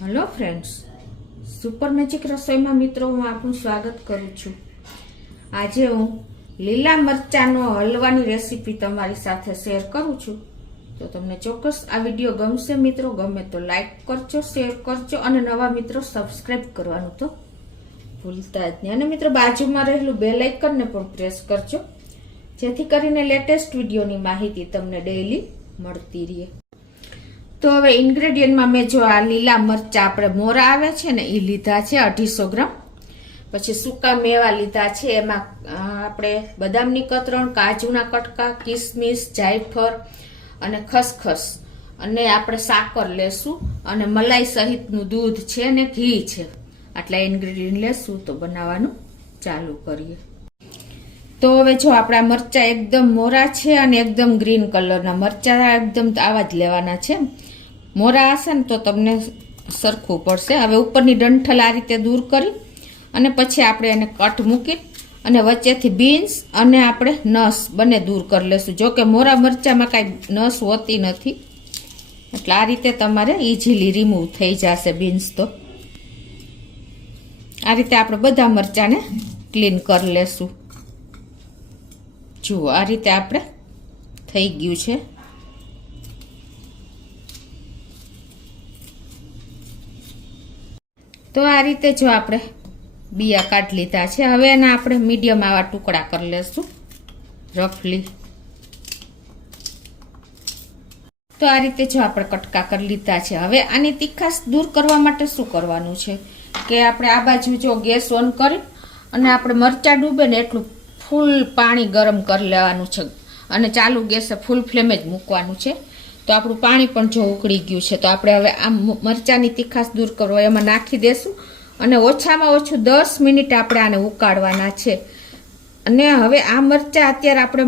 Hello friends, super magic રસોઈમાં મિત્રો હું આપનું સ્વાગત કરું છું। આજે હું લીલા મરચાંનો હલવાની રેસીપી તમારી સાથે શેર કરું છું। તો તમને ચોક્કસ આ વિડીયો ગમશે મિત્રો। ગમે તો લાઈક કરજો, શેર કરજો અને નવા મિત્રો સબસ્ક્રાઇબ કરવાનું તો ભૂલતા જ નહીં। અને મિત્રો બાજુમાં રહેલું બેલ આઇકનને પણ પ્રેસ કરજો, જેથી કરીને લેટેસ્ટ વિડીયોની માહિતી તમને ડેઈલી મળતી રહે। તો હવે ઇન્ગ્રેડિયન્ટમાં મેં જો આ લીલા મરચા આપણે મોરા આવે છે ને એ લીધા છે 250 ગ્રામ। પછી સૂકા મેવા લીધા છે, એમાં આપણે બદામની કતરણ, કાજુના કટકા, કિસમિસ, જાયફળ અને ખસખસ, અને આપણે સાકર લેશું અને મલાઈ સહિતનું દૂધ છે ને ઘી છે। આટલા ઇન્ગ્રેડિયન્ટ લેશું તો બનાવવાનું ચાલુ કરીએ। તો હવે જો આપણા મરચા એકદમ મોરા છે અને એકદમ ગ્રીન કલરના મરચા, એકદમ આવા જ લેવાના છે। મોરા હશે ને તો તમને સરખું પડશે। હવે ઉપરની ડંઠલ આ રીતે દૂર કરી અને પછી આપણે એને કટ મૂકી અને વચ્ચેથી બીન્સ અને આપણે નસ બંને દૂર કરી લેશું। જો કે મોરા મરચામાં કાંઈ નસ હોતી નથી, એટલે આ રીતે તમારે ઇઝીલી રિમૂવ થઈ જશે બીન્સ। તો આ રીતે આપણે બધા મરચાને ક્લીન કરી લેશું। જુઓ આ રીતે આપણે થઈ ગયું છે। તો આ રીતે જો આપણે બિયા કાઢી લીધા છે। હવે એના આપણે મીડિયમ આવા ટુકડા કરી લેશું રફલી। તો આ રીતે જો આપણે કટકા કરી લીધા છે। હવે આની તીખાશ દૂર કરવા માટે શું કરવાનું છે કે આપણે આ બાજુ જો ગેસ ઓન કરી અને આપણે મરચાં ડૂબે ને એટલું ફૂલ પાણી ગરમ કરી લેવાનું છે અને ચાલુ ગેસે ફૂલ ફ્લેમે જ મૂકવાનું છે। તો આપણું પાણી પણ જો ઉકળી ગયું છે, તો આપણે હવે આ મરચાંની તીખાશ દૂર કરવા એમાં નાખી દેશું અને ઓછામાં ઓછું 10 મિનિટ આપણે આને ઉકાળવાના છે। અને હવે આ મરચાં અત્યારે આપણે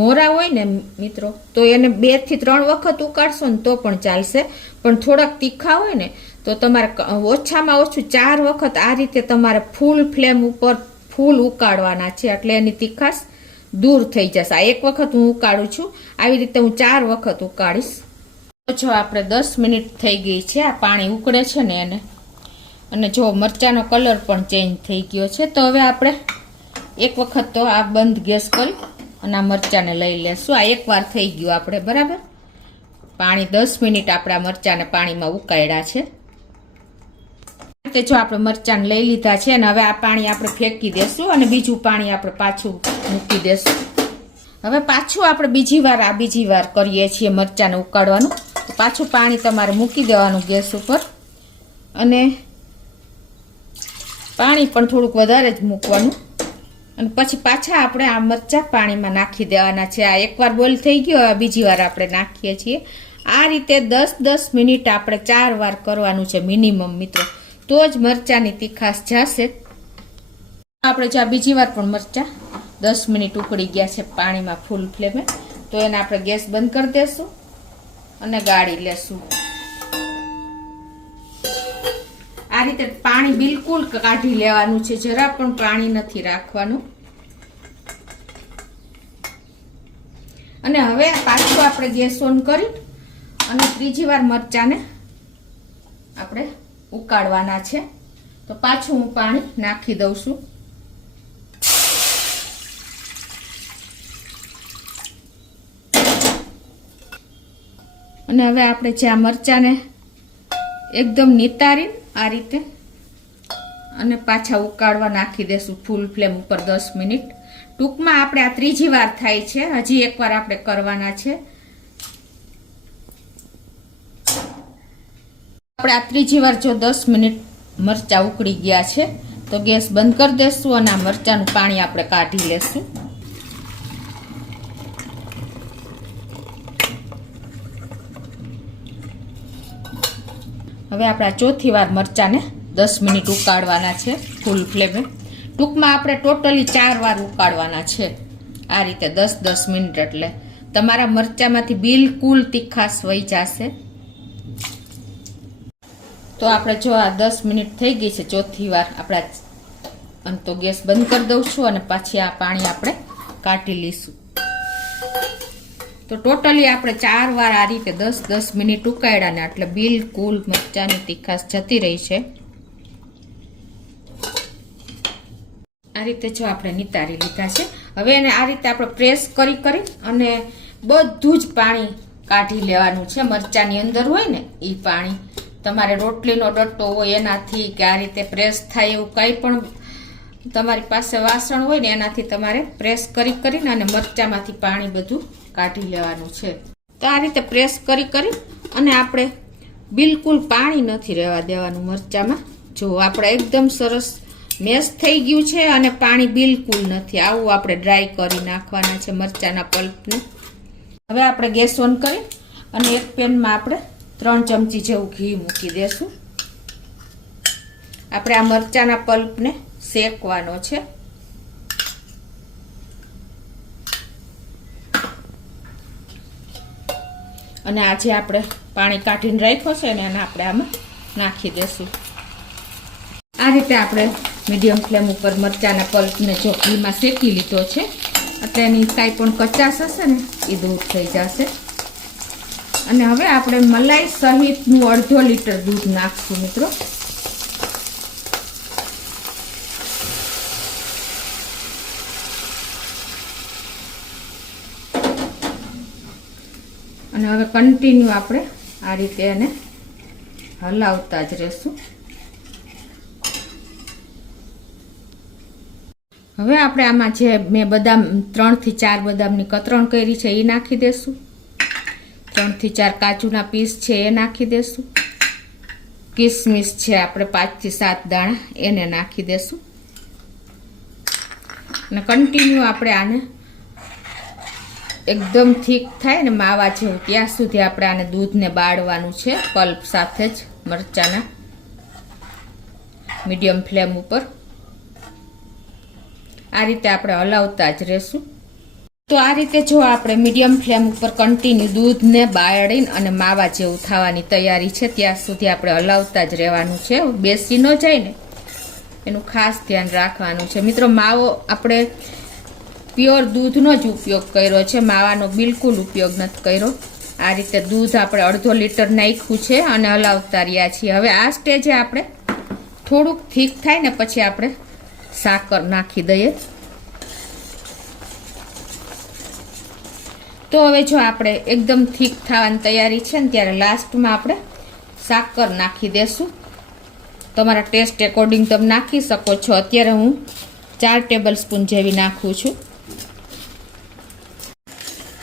મોરા હોય ને મિત્રો, તો એને 2 થી 3 વખત ઉકાળશો ને તો પણ ચાલશે, પણ થોડાક તીખા હોય ને તો તમારે ઓછામાં ઓછું 4 વખત આ રીતે તમારે ફૂલ ફ્લેમ ઉપર ફૂલ ઉકાળવાના છે, એટલે એની તીખાશ દૂર થઈ જશે। આ 1 વખત હું ઉકાળું છું, આવી રીતે હું 4 વખત ઉકાળીશ। જો આપણે 10 મિનિટ થઈ ગઈ છે, આ પાણી ઉકળે છે ને એને, અને જો મરચાંનો કલર પણ ચેન્જ થઈ ગયો છે। તો હવે આપણે 1 વખત તો આ બંધ ગેસ કરી અને આ મરચાંને લઈ લેશું। આ એકવાર થઈ ગયું આપણે બરાબર પાણી 10 મિનિટ આપણા મરચાંને પાણીમાં ઉકાળ્યા છે। જો આપણે મરચાંને લઈ લીધા છે અને હવે આ પાણી આપણે ફેંકી દેશું અને બીજું પાણી આપણે પાછું મૂકી દેશું। હવે પાછું આપણે બીજી વાર કરીએ છીએ મરચાંને ઉકાળવાનું। તો પાછું પાણી તમારે મૂકી દેવાનું ગેસ ઉપર અને પાણી પણ થોડુંક વધારે જ મૂકવાનું અને પછી પાછા આપણે આ મરચાં પાણીમાં નાખી દેવાના છે। આ એકવાર બોઇલ થઈ ગયો, હવે બીજી વાર આપણે નાખીએ છીએ। આ રીતે 10-10 મિનિટ આપણે 4 વાર કરવાનું છે મિનિમમ મિત્રો, તો જ મરચાંની તીખાશ જશે। આપણે જો બીજી વાર પણ મરચાં 10 મિનિટ ઉકળી ગયા છે પાણીમાં ફૂલ ફ્લેમે, તો એને આપણે ગેસ બંધ કરી દેશું અને ગાળી લેશું। આ રીતે પાણી બિલકુલ કાઢી લેવાનું છે, જરા પણ પાણી નથી રાખવાનું। અને હવે પાછું આપણે ગેસ ઓન કરી અને ત્રીજી વાર મરચાંને આપણે ઉકાળવાના છે। તો પાછું હું પાણી નાખી દઉં છું અને હવે આપણે જે આ મરચાંને એકદમ નિતારી આ રીતે અને પાછા ઉકાળવા નાખી દેશું ફૂલ ફ્લેમ ઉપર 10 મિનિટ। ટૂંકમાં આપણે આ ત્રીજી વાર થાય છે, હજી એકવાર આપણે કરવાના છે। આપણે આ ત્રીજી વાર જો 10 મિનિટ મરચાં ઉકળી ગયા છે તો ગેસ બંધ કરી દેશું અને આ મરચાંનું પાણી આપણે કાઢી લેશું। હવે આપણે ચોથી વાર મરચાંને 10 મિનિટ ઉકાળવાના છે ફૂલ ફ્લેમે। ટૂંકમાં આપણે ટોટલી 4 વાર ઉકાળવાના છે આ રીતે 10-10 મિનિટ, એટલે તમારા મરચાંમાંથી બિલકુલ તીખાશ વહી જશે। તો આપણે જો આ 10 મિનિટ થઈ ગઈ છે, ચોથી વાર આપણે તો ગેસ બંધ કરી દઉં છું અને પાછી આ પાણી આપણે કાઢી લઈશું। તો ટોટલી આપણે 4 વાર આ રીતે 10-10 મિનિટ ઉકાળ્યા ને એટલે બિલકુલ મરચાંની તીખાશ જતી રહી છે. આ રીતે જો આપણે નિતારી લીધા છે. હવે એને આ રીતે આપણે પ્રેસ કરી અને બધું જ પાણી કાઢી લેવાનું છે. મરચાંની અંદર હોય ને એ પાણી, તમારે રોટલીનો ડટ્ટો હોય એનાથી કે આ રીતે પ્રેસ થાય એવું કંઈ પણ તમારી પાસે વાસણ હોય ને એનાથી તમારે પ્રેસ કરીને અને મરચાંમાંથી પાણી બધું કાઢી લેવાનું છે. તો આ રીતે પ્રેસ કરી અને આપણે બિલકુલ પાણી નથી રહેવા દેવાનું મરચાંમાં. જો આપણે એકદમ સરસ મેશ થઈ ગયું છે અને પાણી બિલકુલ નથી. આવું આપણે ડ્રાય કરી નાખવાના છે મરચાંના પલ્પને. હવે આપણે ગેસ ઓન કરી અને એક પેનમાં આપણે 3 ચમચી જેવું ઘી મૂકી દેશું. આપણે આ મરચાંના પલ્પને શેકવાનો છે. અને આજે આપણે પાણી કાઢીને રાખ્યો છે ને એને આપણે આમાં નાખી દેશું. આ રીતે આપણે મીડિયમ ફ્લેમ ઉપર મરચાંના પલ્પને જો ઘીમાં શેકી લીધો છે એટલે એની કાંઈ પણ કચાશ હશે ને એ દૂર થઈ જશે. અને હવે આપણે મલાઈ સહિતનું 1/2 લીટર દૂધ નાખશું મિત્રો. અને હવે કન્ટિન્યુ આપણે આ રીતે એને હલાવતા જ રહેશું. હવે આપણે આમાં જે મેં બદામ 3 થી 4 બદામની કતરણ કરી છે એ નાખી દેશું. 3 થી 4 કાજુના પીસ છે એ નાખી દેશું. કિસમિસ છે આપણે 5 થી 7 દાણા એને નાખી દેશું. અને કન્ટિન્યુ આપણે આને એકદમ થીક થાય ને માવા જેવું ત્યાં સુધી આપણે આને દૂધને બાળવાનું છે પલ્પ સાથે જ મરચાંના મીડિયમ ફ્લેમ ઉપર. આ રીતે આપણે હલાવતા જ રહેશું. તો આ રીતે જો આપણે મીડિયમ ફ્લેમ ઉપર કન્ટિન્યુ દૂધને બાળીને અને માવા જેવું થવાની તૈયારી છે ત્યાં સુધી આપણે હલાવતા જ રહેવાનું છે. બેસી ન જાય ને એનું ખાસ ધ્યાન રાખવાનું છે મિત્રો. માવો આપણે પ્યોર દૂધનો જ ઉપયોગ કર્યો છે, માવાનો બિલકુલ ઉપયોગ નથી કર્યો. આ રીતે દૂધ આપણે 1/2 લીટર નાખ્યું છે અને હલાવતા રહ્યા છીએ. હવે આ સ્ટેજે આપણે થોડુંક થીક થાય ને પછી આપણે સાકર નાખી દઈએ. તો હવે જો આપણે એકદમ થીક થવાની તૈયારી છે ને ત્યારે લાસ્ટમાં આપણે સાકર નાખી દેશું. તમારા ટેસ્ટ એકોર્ડિંગ તમે નાખી શકો છો. અત્યારે હું 4 ટેબલ સ્પૂન જેવી નાખું છું.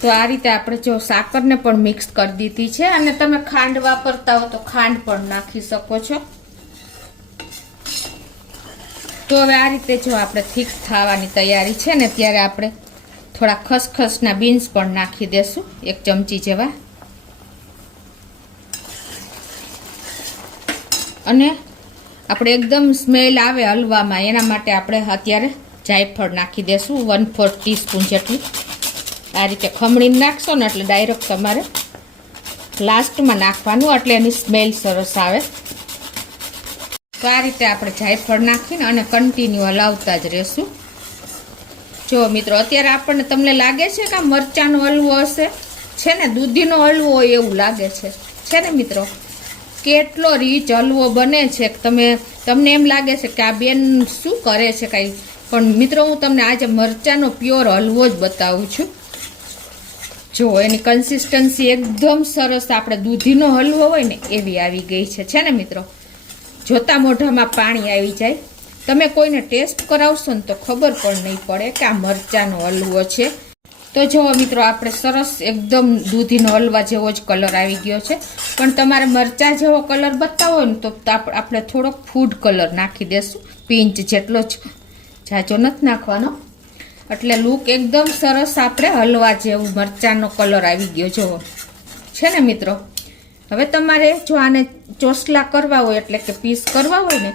તો આ રીતે આપણે જો સાકરને પણ મિક્સ કરી દીધી છે અને તમે ખાંડ વાપરતા હો તો ખાંડ પણ નાખી શકો છો. તો હવે આ રીતે જો આપણે થીક થવાની તૈયારી છે ને ત્યારે આપણે થોડા ખસખસના બીન્સ પણ નાખી દેશું 1 ચમચી જેવા. અને આપણે એકદમ સ્મેલ આવે હલવામાં એના માટે આપણે અત્યારે જાયફળ નાખી દેશું 1/4 ટીસ્પૂન જેટલું. આ રીતે ખમણીને નાખશો ને એટલે ડાયરેક્ટ તમારે લાસ્ટમાં નાખવાનું એટલે એની સ્મેલ સરસ આવે. તો આ રીતે આપણે જાયફળ નાખીને અને કન્ટિન્યુ હલાવતા જ રહેશું. જો મિત્રો અત્યારે આપણને તમને લાગે છે કે આ મરચાંનો હલવો હશે, છે ને દૂધીનો હલવો હોય એવું લાગે છે ને મિત્રો. કેટલો રીચ હલવો બને છે. તમને એમ લાગે છે કે આ બેન શું કરે છે કાંઈ, પણ મિત્રો હું તમને આજે મરચાંનો પ્યોર હલવો જ બતાવું છું. જો એની કન્સિસ્ટન્સી એકદમ સરસ આપણે દૂધીનો હલવો હોય ને એવી આવી ગઈ છે ને મિત્રો. જોતા મોઢામાં પાણી આવી જાય. તમે કોઈને ટેસ્ટ કરાવશો ને તો ખબર પણ નહીં પડે કે આ મરચાંનો હલવો છે. તો જો મિત્રો આપણે સરસ એકદમ દૂધીનો હલવા જેવો જ કલર આવી ગયો છે. પણ તમારે મરચાં જેવો કલર બતાવો ને તો આપણે થોડોક ફૂડ કલર નાખી દેશું, પિંચ જેટલો જ, જાજો નથી નાખવાનો. એટલે લુક એકદમ સરસ આપણે હલવા જેવું મરચાંનો કલર આવી ગયો જોવો છે ને મિત્રો. હવે તમારે જો આને ચોસલા કરવા હોય એટલે કે પીસ કરવા હોય ને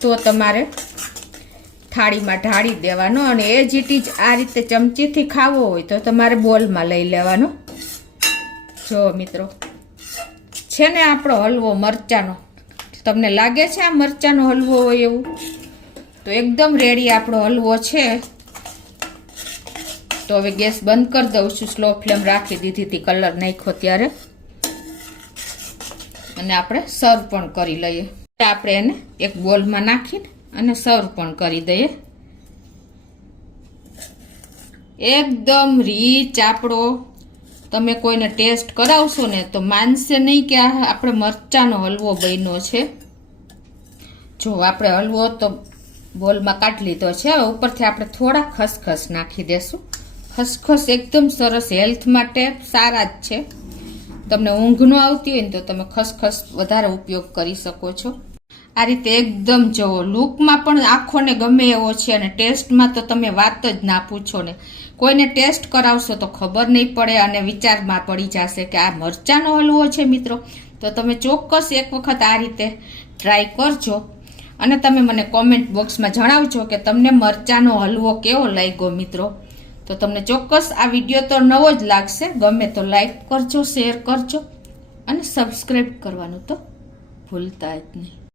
તો તમારે થાળીમાં ઢાળી દેવાનો અને એ જીટી જ આ રીતે ચમચીથી ખાવો હોય તો તમારે બોલમાં લઈ લેવાનો. જો મિત્રો છે ને આપણો હલવો મરચાંનો. તમને લાગે છે આ મરચાંનો હલવો હોય એવું? તો એકદમ રેડી આપણો હલવો છે. તો હવે ગેસ બંધ કરી દઉં છું, સ્લો ફ્લેમ રાખી દીધી હતી કલર નાખ્યો ત્યારે. અને આપણે સર્વ પણ કરી લઈએ. આપણે એને એક બોલમાં નાખીને અને સર્વ પણ કરી દઈએ. એકદમ રીચ આપણો, તમે કોઈને ટેસ્ટ કરાવશો ને તો માનશે નહીં કે આ આપણે મરચાંનો હલવો બન્યો છે. જો આપણે હલવો તો બોલમાં કાઢી લીધો છે. હવે ઉપરથી આપણે થોડા ખસખસ નાખી દેશું. ખસખસ એકદમ સરસ હેલ્થ માટે સારા જ છે. તમને ઊંઘ ન આવતી હોય ને તો તમે ખસખસ વધારે ઉપયોગ કરી શકો છો. આ રીતે એકદમ જુઓ, લુકમાં પણ આંખોને ગમે એવો છે અને ટેસ્ટમાં તો તમે વાત જ ના પૂછો ને. કોઈને ટેસ્ટ કરાવશો તો ખબર નહીં પડે અને વિચારમાં પડી જશે કે આ મરચાંનો હલવો છે મિત્રો. તો તમે ચોક્કસ એક વખત આ રીતે ટ્રાય કરજો અને તમે મને કોમેન્ટ બોક્સમાં જણાવજો કે તમને મરચાંનો હલવો કેવો લાગ્યો મિત્રો. તો તમને ચોક્કસ આ વિડીયો તો નવો જ લાગશે. ગમે તો લાઈક કરજો, શેર કરજો અને સબસ્ક્રાઈબ કરવાનું તો ભૂલતા જ નહીં.